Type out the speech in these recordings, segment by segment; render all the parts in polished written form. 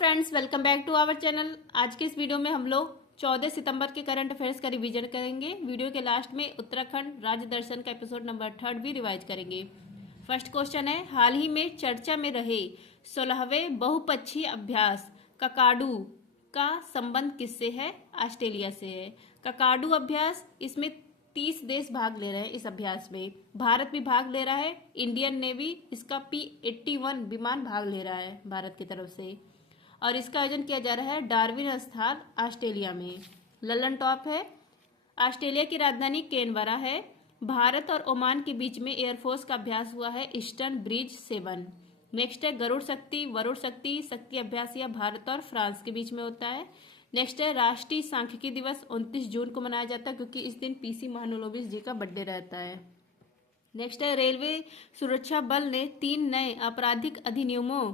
Friends, welcome back to our channel. आज के इस वीडियो में हम लोग 14 सितंबर के करंट अफेयर्स का रिवीजन करेंगे। वीडियो के लास्ट में उत्तराखंड राज्य दर्शन का एपिसोड नंबर 3 भी रिवाइज करेंगे। फर्स्ट क्वेश्चन है, हाल ही में चर्चा में रहे 16वें बहुपक्षीय अभ्यास ककाडू का संबंध किससे है? ऑस्ट्रेलिया से है। ककाडू अभ्यास, इसमें 30 देश भाग ले रहे हैं। इस अभ्यास में भारत भी भाग ले रहा है। इंडियन नेवी इसका P-81 विमान भाग ले रहा है भारत की तरफ से, और इसका आयोजन किया जा रहा है डार्विन स्थल ऑस्ट्रेलिया में। ललन टॉप है। ऑस्ट्रेलिया की राजधानी कैनबरा है। भारत और ओमान के बीच में एयरफोर्स का अभ्यास हुआ है ईस्टर्न ब्रिज 7। नेक्स्ट है गरुड़ शक्ति वरुण शक्ति शक्ति अभ्यास, यह भारत और फ्रांस के बीच में होता है। नेक्स्ट है राष्ट्रीय सांख्यिकी दिवस 29 जून को मनाया जाता है, क्योंकि इस दिन पीसी महालनोबिस जी का बर्थडे रहता है। नेक्स्ट है रेलवे सुरक्षा बल ने 3 नए आपराधिक अधिनियमों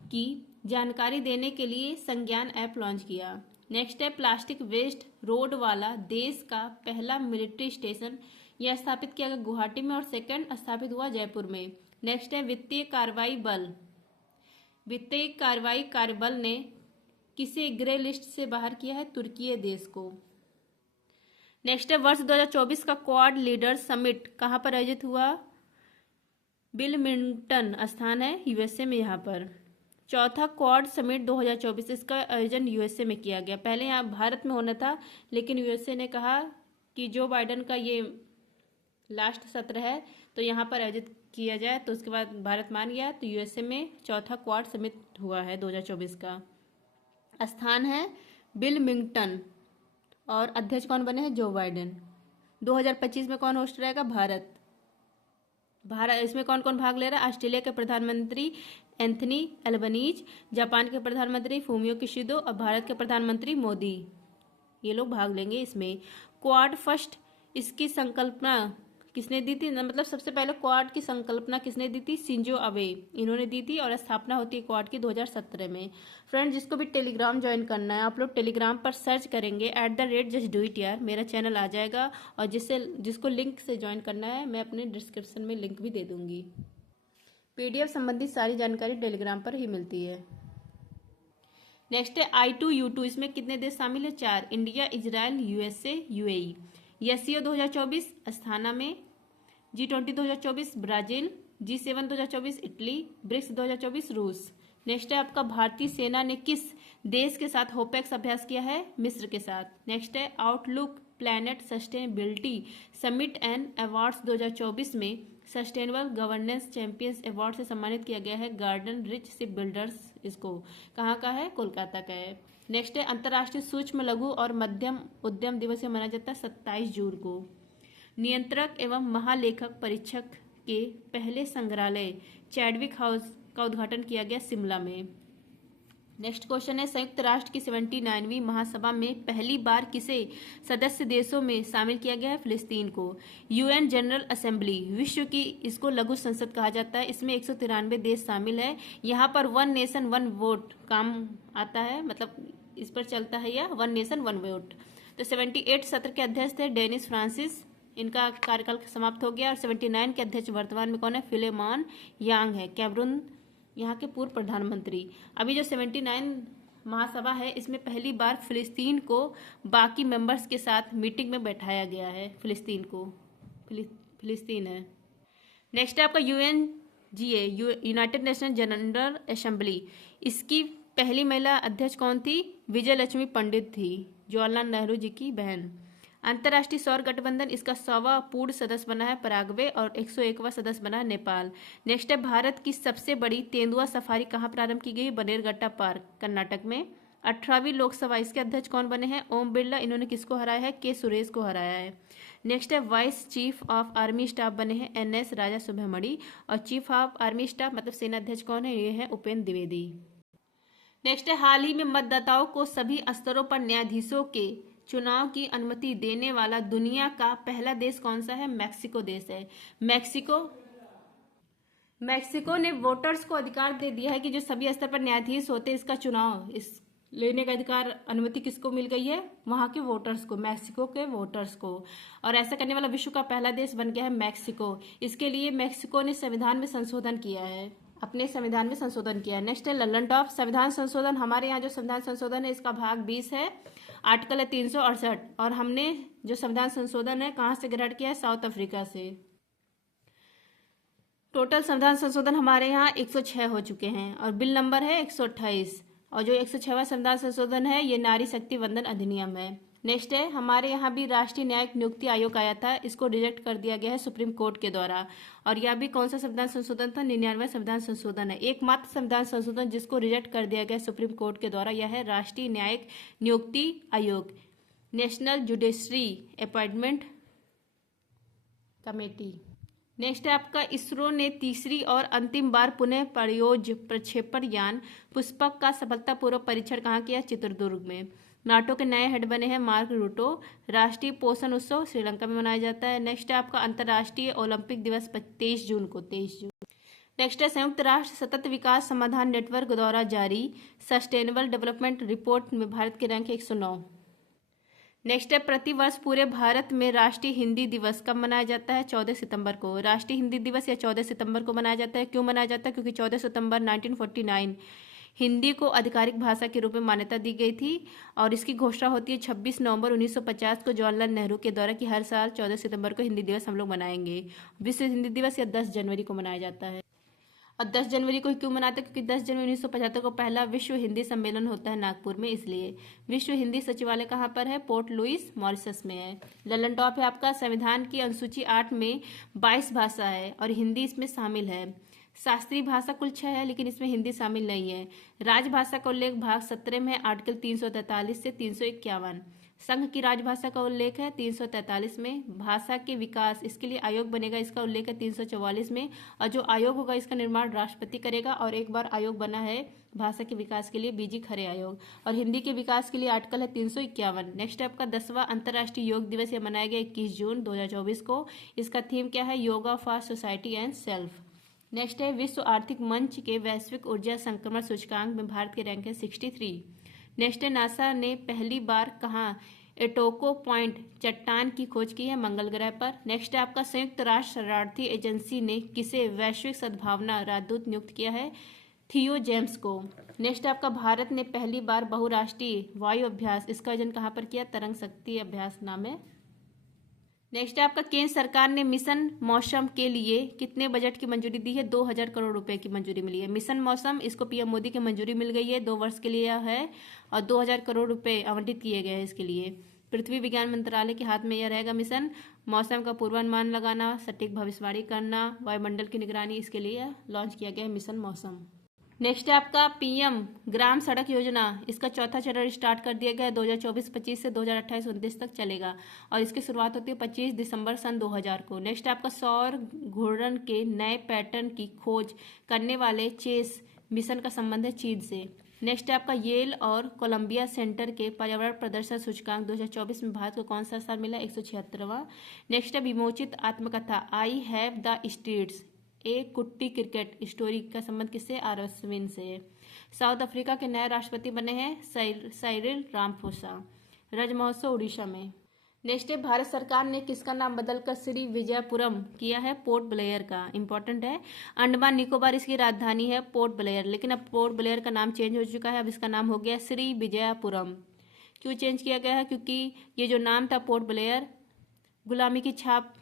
की जानकारी देने के लिए संज्ञान ऐप लॉन्च किया। नेक्स्ट है प्लास्टिक वेस्ट रोड वाला देश का पहला मिलिट्री स्टेशन, यह स्थापित किया गया गुवाहाटी में और सेकंड स्थापित हुआ जयपुर में। नेक्स्ट है वित्तीय कार्रवाई कार्यबल ने किसे ग्रे लिस्ट से बाहर किया है? तुर्की देश को। नेक्स्ट है वर्ष 2024 का क्वाड लीडर समिट कहाँ पर आयोजित हुआ? विल्मिंगटन स्थान है यूएसए में। यहाँ पर चौथा क्वाड समिट 2024, इसका आयोजन यूएसए में किया गया। पहले यहाँ भारत में होना था, लेकिन यूएसए ने कहा कि जो बाइडेन का ये लास्ट सत्र है तो यहाँ पर आयोजित किया जाए, तो उसके बाद भारत मान गया, तो यूएसए में चौथा क्वाड समिट हुआ है 2024 का। स्थान है विल्मिंगटन और अध्यक्ष कौन बने हैं? Joe Biden. 2025 में कौन होस्ट रहेगा? भारत। इसमें कौन कौन भाग ले रहा है? ऑस्ट्रेलिया के प्रधानमंत्री एंथनी एल्बनीज, जापान के प्रधानमंत्री फूमियो किशिडो और भारत के प्रधानमंत्री मोदी, ये लोग भाग लेंगे इसमें। क्वाड फर्स्ट, इसकी संकल्पना किसने दी थी? मतलब सबसे पहले क्वाड की संकल्पना किसने दी थी? शिंजो अबे, इन्होंने दी थी, और स्थापना होती है क्वाड की 2017 में। फ्रेंड, जिसको भी टेलीग्राम ज्वाइन करना है, आप लोग टेलीग्राम पर सर्च करेंगे @justdoityar, मेरा चैनल आ जाएगा, और जिसको लिंक से ज्वाइन करना है मैं अपने डिस्क्रिप्शन में लिंक भी दे दूंगी। PDF संबंधित सारी जानकारी टेलीग्राम पर ही मिलती है। नेक्स्ट है I2U2, इसमें कितने देश शामिल है? 4, India, Israel, USA, UAE। SCO 2024 Asthana में। G20 2024 Brazil. G7 2024 Italy. BRICS 2024 रूस। नेक्स्ट है आपका भारतीय सेना ने किस देश के साथ होपेक्स अभ्यास किया है? मिस्र के साथ। नेक्स्ट है outlook planet sustainability summit and awards 2024 में सस्टेनेबल गवर्नेंस चैंपियंस अवार्ड से सम्मानित किया गया है गार्डन रिच शिप बिल्डर्स। इसको कहाँ का है? कोलकाता का है। नेक्स्ट है अंतर्राष्ट्रीय सूक्ष्म लघु और मध्यम उद्यम दिवस मनाया जाता है 27 जून को। नियंत्रक एवं महालेखक परीक्षक के पहले संग्रहालय चैडविक हाउस का उद्घाटन किया गया शिमला में। नेक्स्ट क्वेश्चन है, संयुक्त राष्ट्र की 79वीं महासभा में पहली बार किसे सदस्य देशों में शामिल किया गया है? फिलिस्तीन को। UN जनरल असेंबली विश्व की, इसको लघु संसद कहा जाता है, इसमें 193 देश शामिल है। यहाँ पर 1 नेशन 1 वोट काम आता है, मतलब इस पर चलता है यह 1 नेशन 1 वोट। तो 78 सत्र के अध्यक्ष थे डेनिस फ्रांसिस, इनका कार्यकाल समाप्त हो गया। और 79 के अध्यक्ष वर्तमान में कौन है? फिलेमॉन यांग है, कैमरून यहाँ के पूर्व प्रधानमंत्री। अभी जो 79 महासभा है, इसमें पहली बार फिलिस्तीन को बाकी मेंबर्स के साथ मीटिंग में बैठाया गया है। फिलिस्तीन है। नेक्स्ट है आपका UNGA United nation general assembly, इसकी पहली महिला अध्यक्ष कौन थी? विजय लक्ष्मी पंडित थी, जवाहरलाल नेहरू जी की बहन। अंतर्राष्ट्रीय सौर गठबंधन, इसका 100वां पूर्ण सदस्य बना है पराग्वे और 101वां सदस्य बना है नेपाल। नेक्स्ट है भारत की सबसे बड़ी तेंदुआ सफारी कहाँ प्रारंभ की गई? बनेरघट्टा पार्क, कर्नाटक में। 18वीं लोकसभा, इसके अध्यक्ष कौन बने हैं? ओम बिरला, इन्होंने किसको हराया है? के सुरेश को हराया है। नेक्स्ट है vice chief of army staff बने हैं NS राजा सुब्रमणी, और चीफ ऑफ आर्मी स्टाफ मतलब सेना अध्यक्ष कौन है? ये है उपेंद्र द्विवेदी। नेक्स्ट है हाल ही में मतदाताओं को सभी स्तरों पर न्यायाधीशों के चुनाव की अनुमति देने वाला दुनिया का पहला देश कौन सा है? मैक्सिको देश है। मैक्सिको ने वोटर्स को अधिकार दे दिया है कि जो सभी स्तर पर न्यायाधीश होते हैं, इसका चुनाव लेने का अधिकार, अनुमति किसको मिल गई है? वहां के वोटर्स को, मैक्सिको के वोटर्स को। और ऐसा करने वाला विश्व का पहला देश बन गया है मैक्सिको। इसके लिए मैक्सिको ने संविधान में संशोधन किया है। अपने संविधान में संशोधन किया है। नेक्स्ट है लल्लन टॉप, संविधान संशोधन। हमारे यहाँ जो संविधान संशोधन है इसका भाग 20 है, आर्टिकल है 368, और हमने जो संविधान संशोधन है कहाँ से ग्रहण किया है? साउथ अफ्रीका से। टोटल संविधान संशोधन हमारे यहाँ 106 हो चुके हैं और बिल नंबर है 128, और जो 106वां संविधान संशोधन है ये नारी शक्ति वंदन अधिनियम है। नेक्स्ट है हमारे यहाँ भी राष्ट्रीय न्यायिक नियुक्ति आयोग आया था, इसको रिजेक्ट कर दिया गया है सुप्रीम कोर्ट के द्वारा। और यह भी कौन सा संविधान संशोधन था? 99वां संविधान संशोधन है। एकमात्र संविधान संशोधन जिसको रिजेक्ट कर दिया गया सुप्रीम कोर्ट के द्वारा यह है राष्ट्रीय न्यायिक नियुक्ति आयोग, national judiciary appointment committee. Next है आपका इसरो ने तीसरी और अंतिम बार पुनः प्रयोज्य प्रक्षेपण यान पुष्पक का सफलतापूर्वक परीक्षण कहाँ किया? चित्रदुर्ग में। नाटो के नए हेड बने हैं मार्क रूटो। राष्ट्रीय पोषण उत्सव श्रीलंका में मनाया जाता है। नेक्स्ट है आपका अंतर्राष्ट्रीय ओलंपिक दिवस 23 जून को। नेक्स्ट है संयुक्त राष्ट्र सतत विकास समाधान नेटवर्क द्वारा जारी सस्टेनेबल डेवलपमेंट रिपोर्ट में भारत की रैंक 109। नेक्स्ट है प्रतिवर्ष पूरे भारत में राष्ट्रीय हिंदी दिवस कब मनाया जाता है? 14 सितंबर को। राष्ट्रीय हिंदी दिवस या 14 सितंबर को मनाया जाता है। क्यों मनाया जाता है? क्योंकि 14 सितंबर 1949 हिंदी को आधिकारिक भाषा के रूप में मान्यता दी गई थी, और इसकी घोषणा होती है 26 नवंबर 1950 को जवाहरलाल नेहरू के द्वारा कि हर साल 14 सितंबर को हिंदी दिवस हम लोग मनाएंगे। विश्व हिंदी दिवस या 10 जनवरी को मनाया जाता है। और 10 जनवरी को क्यों मनाते हैं? क्योंकि 10 जनवरी 1975 को पहला विश्व हिंदी सम्मेलन होता है नागपुर में, इसलिए। विश्व हिंदी सचिवालय कहाँ पर है? पोर्ट लुइस मॉरिशस में है। लल्लन टॉप है आपका संविधान की अनुसूची 8 में 22 भाषा है और हिंदी इसमें शामिल है। शास्त्रीय भाषा कुल 6 है लेकिन इसमें हिंदी शामिल नहीं है। राजभाषा का उल्लेख भाग 17 में आर्टिकल 343 से 351। संघ की राजभाषा का उल्लेख है 343 में। भाषा के विकास इसके लिए आयोग बनेगा, इसका उल्लेख है 344 में, और जो आयोग होगा इसका निर्माण राष्ट्रपति करेगा। और एक बार आयोग बना है भाषा के विकास के लिए, बीजी खरे आयोग। और हिंदी के विकास के लिए आर्टिकल है 351। नेक्स्ट है आपका 10वां अंतर्राष्ट्रीय योग दिवस, यह मनाया गया 21 जून 2024 को। इसका थीम क्या है? Yoga for society and self. Next है विश्व आर्थिक मंच के वैश्विक ऊर्जा संक्रमण सूचकांक में भारत की रैंक है 63। नेक्स्ट है नासा ने पहली बार कहाँ एटोको पॉइंट चट्टान की खोज की है? मंगल ग्रह पर। नेक्स्ट है आपका संयुक्त राष्ट्र शरणार्थी एजेंसी ने किसे वैश्विक सद्भावना राजदूत नियुक्त किया है? थियो जेम्स को। नेक्स्ट आपका भारत ने पहली बार बहुराष्ट्रीय वायु अभ्यास, इसका आयोजन कहाँ पर किया? तरंग शक्ति अभ्यास नाम है। नेक्स्ट है आपका केंद्र सरकार ने मिशन मौसम के लिए कितने बजट की मंजूरी दी है? 2000 करोड़ रुपए की मंजूरी मिली है। मिशन मौसम इसको पीएम मोदी की मंजूरी मिल गई है, 2 वर्ष के लिए है, और 2000 करोड़ रुपए आवंटित किए गए हैं इसके लिए। पृथ्वी विज्ञान मंत्रालय के हाथ में यह रहेगा मिशन मौसम का पूर्वानुमान लगाना, सटीक भविष्यवाणी करना, वायुमंडल की निगरानी, इसके लिए लॉन्च किया गया है मिशन मौसम। नेक्स्ट है आपका पीएम ग्राम सड़क योजना, इसका चौथा चरण स्टार्ट कर दिया गया है 2024-25 से 2028-29 तक चलेगा, और इसकी शुरुआत होती है 25 दिसंबर सन 2000 को। नेक्स्ट है आपका सौर घूर्णन के नए पैटर्न की खोज करने वाले चेस मिशन का संबंध है चीन से। नेक्स्ट है आपका येल और कोलंबिया सेंटर के पर्यावरण प्रदर्शन सूचकांक 2024 में भारत को कौन सा स्थान मिला? 176वां। नेक्स्ट है विमोचित आत्मकथा आई हैव द स्ट्रीट्स ए कुट्टी क्रिकेट स्टोरी का संबंध किससे? आरस्विन से। साउथ अफ्रीका के नए राष्ट्रपति बने हैं साइरिल रामाफोसा। रज महोत्सव उड़ीसा में। नेक्स्ट है भारत सरकार ने किसका नाम बदलकर श्री विजयपुरम किया है? पोर्ट ब्लेयर का। इंपॉर्टेंट है। अंडमान निकोबार इसकी राजधानी है पोर्ट ब्लेयर, लेकिन अब पोर्ट ब्लेयर का नाम चेंज हो चुका है, अब इसका नाम हो गया श्री विजयपुरम। क्यों चेंज किया गया है? क्योंकि ये जो नाम था पोर्ट ब्लेयर गुलामी की छाप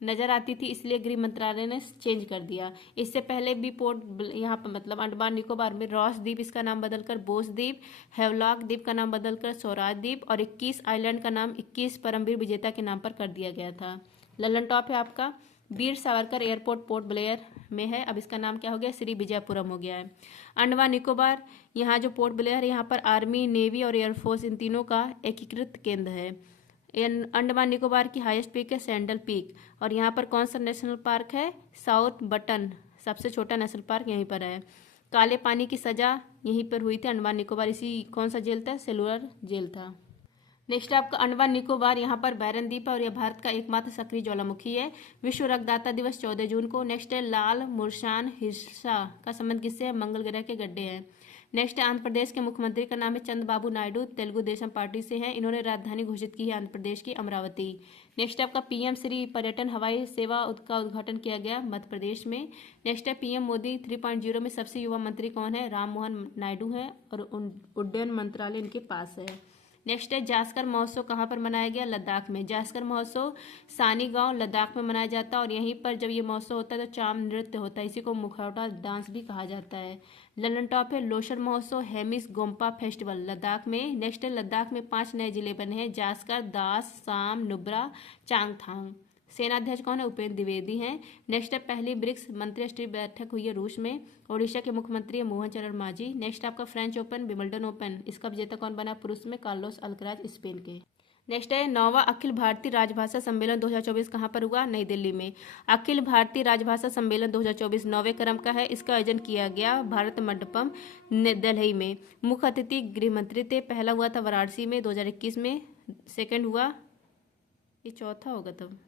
नजर आती थी, इसलिए गृह मंत्रालय ने चेंज कर दिया। इससे पहले भी पोर्ट यहाँ पर मतलब अंडमान निकोबार में रॉस द्वीप इसका नाम बदलकर बोस द्वीप, हेवलॉक द्वीप का नाम बदलकर स्वराज द्वीप, और 21 आइलैंड का नाम 21 परमवीर विजेता के नाम पर कर दिया गया था। लल्लन टॉप है आपका Veer Savarkar airport port Blair में है, अब इसका नाम क्या हो गया? श्री विजयपुरम हो गया है। अंडमान निकोबार यहाँ जो पोर्ट ब्लेयर है यहाँ पर आर्मी, नेवी और एयरफोर्स इन तीनों का एकीकृत केंद्र है। अंडमान निकोबार की हाईएस्ट पीक है सैंडल पीक, और यहाँ पर कौन सा नेशनल पार्क है? साउथ बटन, सबसे छोटा नेशनल पार्क यहीं पर है। काले पानी की सजा यहीं पर हुई थी अंडमान निकोबार, इसी कौन सा जेल था? सेलुलर जेल था। नेक्स्ट आपका अंडमान निकोबार यहाँ पर बैरन द्वीप है और यह भारत का एकमात्र सक्रिय ज्वालामुखी है। विश्व रक्तदाता दिवस 14 जून को। नेक्स्ट है लाल मुर्शान हिस्सा का संबंध किससे है? मंगल ग्रह के गड्ढे हैं। नेक्स्ट है आंध्र प्रदेश के मुख्यमंत्री का नाम है चंद्रबाबू नायडू, तेलुगु देशम पार्टी से हैं। इन्होंने राजधानी घोषित की है आंध्र प्रदेश की अमरावती। नेक्स्ट है आपका पीएम श्री पर्यटन हवाई सेवा का उद्घाटन किया गया मध्य प्रदेश में। नेक्स्ट है पीएम मोदी 3.0 में सबसे युवा मंत्री कौन है? राम मोहन नायडू हैं और उड्डयन मंत्रालय इनके पास है। नेक्स्ट है जास्कर महोत्सव कहाँ पर मनाया गया? लद्दाख में। जास्कर महोत्सव सानी गांव लद्दाख में मनाया जाता है और यहीं पर जब ये महोत्सव होता है तो चाम नृत्य होता है, इसी को मुखौटा डांस भी कहा जाता है। ललन टॉप है लोसर महोत्सव हेमिस गोम्पा फेस्टिवल लद्दाख में। नेक्स्ट है लद्दाख में 5 नए जिले बने हैं, जास्कर, दास, साम, नुब्रा, चांगथांग। सेनाध्यक्ष कौन है? उपेंद्र द्विवेदी हैं। नेक्स्ट है पहली ब्रिक्स मंत्रिस्तरीय बैठक हुई है रूस में। ओडिशा के मुख्यमंत्री है मोहन चरण मांझी। नेक्स्ट आपका फ्रेंच ओपन विंबलडन ओपन, इसका विजेता कौन बना पुरुष में? कार्लोस अल्कराज स्पेन के। नेक्स्ट है 9वां अखिल भारतीय राजभाषा सम्मेलन 2024 कहाँ पर हुआ? नई दिल्ली में। अखिल भारतीय राजभाषा सम्मेलन 2024 9वें क्रम का है। इसका आयोजन किया गया भारत मंडपम दिल्ली में। मुख्य अतिथि गृह मंत्री थे। पहला हुआ था वाराणसी में 2021 में, सेकेंड हुआ, ये चौथा होगा तब,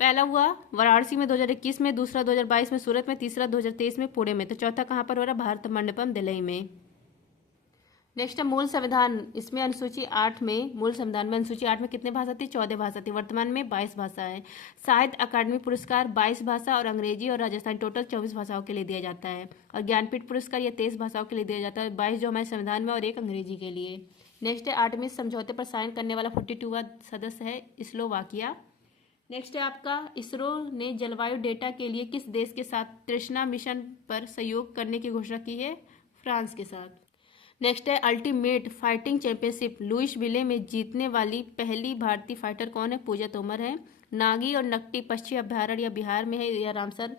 पहला हुआ वाराणसी में 2021 में, दूसरा 2022 में सूरत में, तीसरा 2023 में पुणे में, तो चौथा कहाँ पर हो रहा? भारत मंडपम दिल्ली में। नेक्स्ट है मूल संविधान, इसमें अनुसूची 8 में, मूल संविधान में अनुसूची 8 में कितने भाषा थी? 14 भाषा थी। वर्तमान में 22 भाषा है। साहित्य अकादमी पुरस्कार 22 भाषा और अंग्रेजी और राजस्थानी टोटल 24 भाषाओं के लिए दिया जाता है। और ज्ञानपीठ पुरस्कार ये 23 भाषाओं के लिए दिया जाता है, 22 जो हमारे संविधान में और 1 अंग्रेजी के लिए। नेक्स्ट है आर्टेमिस समझौते पर साइन करने वाला 42वां सदस्य है स्लोवाकिया। नेक्स्ट है आपका इसरो ने जलवायु डेटा के लिए किस देश के साथ तृष्णा मिशन पर सहयोग करने की घोषणा की है? फ्रांस के साथ। नेक्स्ट है अल्टीमेट फाइटिंग चैंपियनशिप लुइसविले में जीतने वाली पहली भारतीय फाइटर कौन है? पूजा तोमर है। नागी और नकटी पक्षी अभ्यारण्य या बिहार में है या रामसर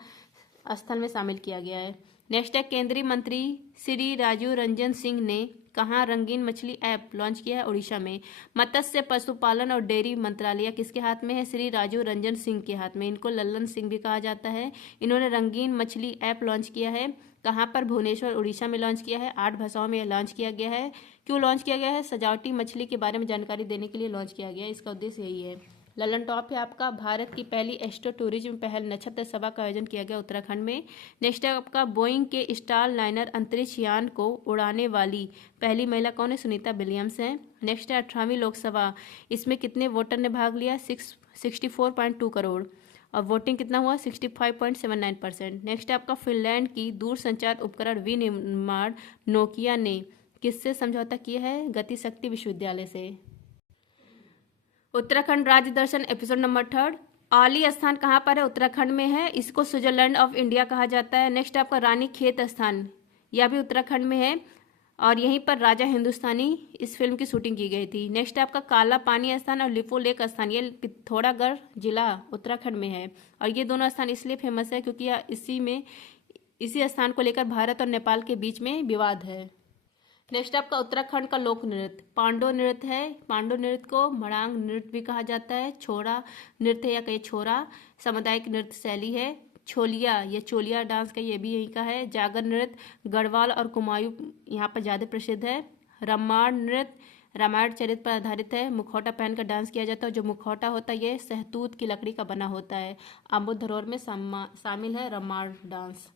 स्थल में शामिल किया गया है। नेक्स्ट है केंद्रीय मंत्री श्री राजीव रंजन सिंह ने कहाँ रंगीन मछली ऐप लॉन्च किया है? उड़ीसा में। मत्स्य पशुपालन और डेयरी मंत्रालय किसके हाथ में है? श्री राजीव रंजन सिंह के हाथ में। इनको लल्लन सिंह भी कहा जाता है। इन्होंने रंगीन मछली ऐप लॉन्च किया है। कहाँ पर? भुवनेश्वर उड़ीसा में लॉन्च किया है। 8 भाषाओं में लॉन्च किया गया है। क्यों लॉन्च किया गया है? सजावटी मछली के बारे में जानकारी देने के लिए लॉन्च किया गया है, इसका उद्देश्य यही है। ललन टॉप है आपका भारत की पहली एस्ट्रो टूरिज्म पहल नक्षत्र सभा का आयोजन किया गया उत्तराखंड में। नेक्स्ट है आपका बोइंग के स्टार लाइनर अंतरिक्ष यान को उड़ाने वाली पहली महिला कौन है? सुनीता विलियम्स हैं। नेक्स्ट है 18वीं लोकसभा, इसमें कितने वोटर ने भाग लिया? 64.2 करोड़ और वोटिंग कितना हुआ? 65.79%। नेक्स्ट है आपका फिनलैंड की दूरसंचार उपकरण विनिर्माण नोकिया ने किससे समझौता किया है? गति शक्ति विश्वविद्यालय से। उत्तराखंड राज्य दर्शन एपिसोड नंबर 3। आली स्थान कहाँ पर है? उत्तराखंड में है। इसको स्विट्जरलैंड ऑफ इंडिया कहा जाता है। नेक्स्ट आपका रानी खेत स्थान, यह भी उत्तराखंड में है और यहीं पर राजा हिंदुस्तानी इस फिल्म की शूटिंग की गई थी। नेक्स्ट आपका काला पानी स्थान और लिपो लेक स्थान, ये पिथौरागढ़ जिला उत्तराखंड में है और ये दोनों स्थान इसलिए फेमस है क्योंकि इसी स्थान को लेकर भारत और नेपाल के बीच में विवाद है। नेक्स्ट आपका उत्तराखंड का लोक नृत्य पांडो नृत्य है। पांडो नृत्य को मड़ांग नृत्य भी कहा जाता है। छोरा नृत्य या कहीं छोरा सामुदायिक नृत्य शैली है। छोलिया या चोलिया डांस का ये भी यहीं का है। जागर नृत्य गढ़वाल और कुमायूं यहाँ पर ज़्यादा प्रसिद्ध है। रम्माण नृत्य रामायण चरित्र पर आधारित है। मुखौटा पहनकर डांस किया जाता है। जो मुखौटा होता है ये सहतूत की लकड़ी का बना होता है। आम्बुद धरोहर में शामिल है रम्माण डांस।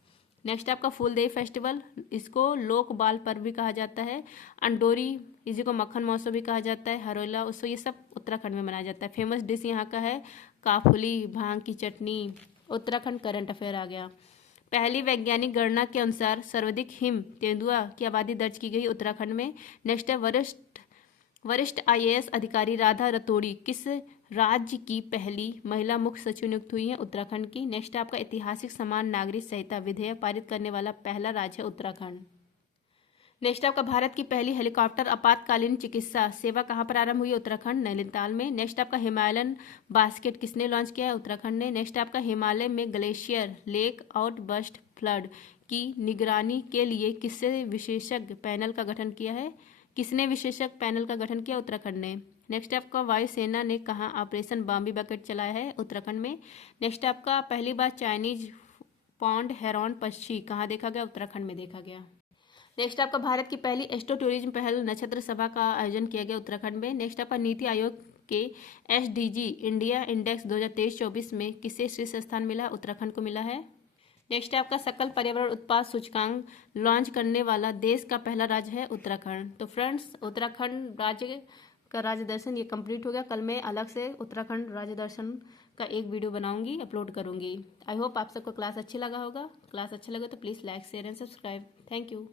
नेक्स्ट आपका फूलदेई फेस्टिवल, इसको लोक बाल पर्व भी कहा जाता है। अंडोरी, इसी को मक्खन महोत्सव भी कहा जाता है। हरोला उत्सव, ये सब उत्तराखंड में मनाया जाता है। फेमस डिश यहाँ का है काफुली, भांग की चटनी। उत्तराखंड करंट अफेयर आ गया। पहली वैज्ञानिक गणना के अनुसार सर्वाधिक हिम तेंदुआ की आबादी दर्ज की गई उत्तराखंड में। नेक्स्ट है वरिष्ठ IAS अधिकारी राधा रतोड़ी किस राज्य की पहली महिला मुख्य सचिव नियुक्त हुई है? उत्तराखंड की। नेक्स्ट आपका ऐतिहासिक समान नागरिक संहिता विधेयक पारित करने वाला पहला राज्य है उत्तराखंड। नेक्स्ट आपका भारत की पहली हेलीकॉप्टर आपातकालीन चिकित्सा सेवा कहाँ पर आरंभ हुई? उत्तराखंड नैनीताल में। नेक्स्ट आपका हिमालयन बास्केट किसने लॉन्च किया है? उत्तराखंड ने। नेक्स्ट आपका हिमालय में ग्लेशियर लेक आउटबर्स्ट फ्लड की निगरानी के लिए किसने विशेषज्ञ पैनल का गठन किया है? उत्तराखंड ने। नेक्स्ट आपका वायुसेना ने कहाँ ऑपरेशन बॉम्बी बकेट चलाया है? उत्तराखंड में। नेक्स्ट आपका पहली बार चाइनीज पॉन्ड हेरॉन पक्षी कहाँ देखा गया? उत्तराखंड में देखा गया। नेक्स्ट आपका भारत की पहली एस्ट्रो टूरिज्म पहल नक्षत्र सभा का आयोजन किया गया उत्तराखंड में। नेक्स्ट आपका नीति आयोग के SDG इंडिया इंडेक्स 2023-24 में किसे शीर्ष स्थान मिला? उत्तराखंड को मिला है। नेक्स्ट है आपका सकल पर्यावरण उत्पाद सूचकांक लॉन्च करने वाला देश का पहला राज्य है उत्तराखंड। तो फ्रेंड्स, उत्तराखंड राज्य का राज्य दर्शन ये कंप्लीट हो गया। कल मैं अलग से उत्तराखंड राज्य दर्शन का एक वीडियो बनाऊंगी, अपलोड करूंगी। आई होप आप सबको क्लास अच्छी लगा होगा। क्लास अच्छा लगे तो please like share and subscribe. Thank you.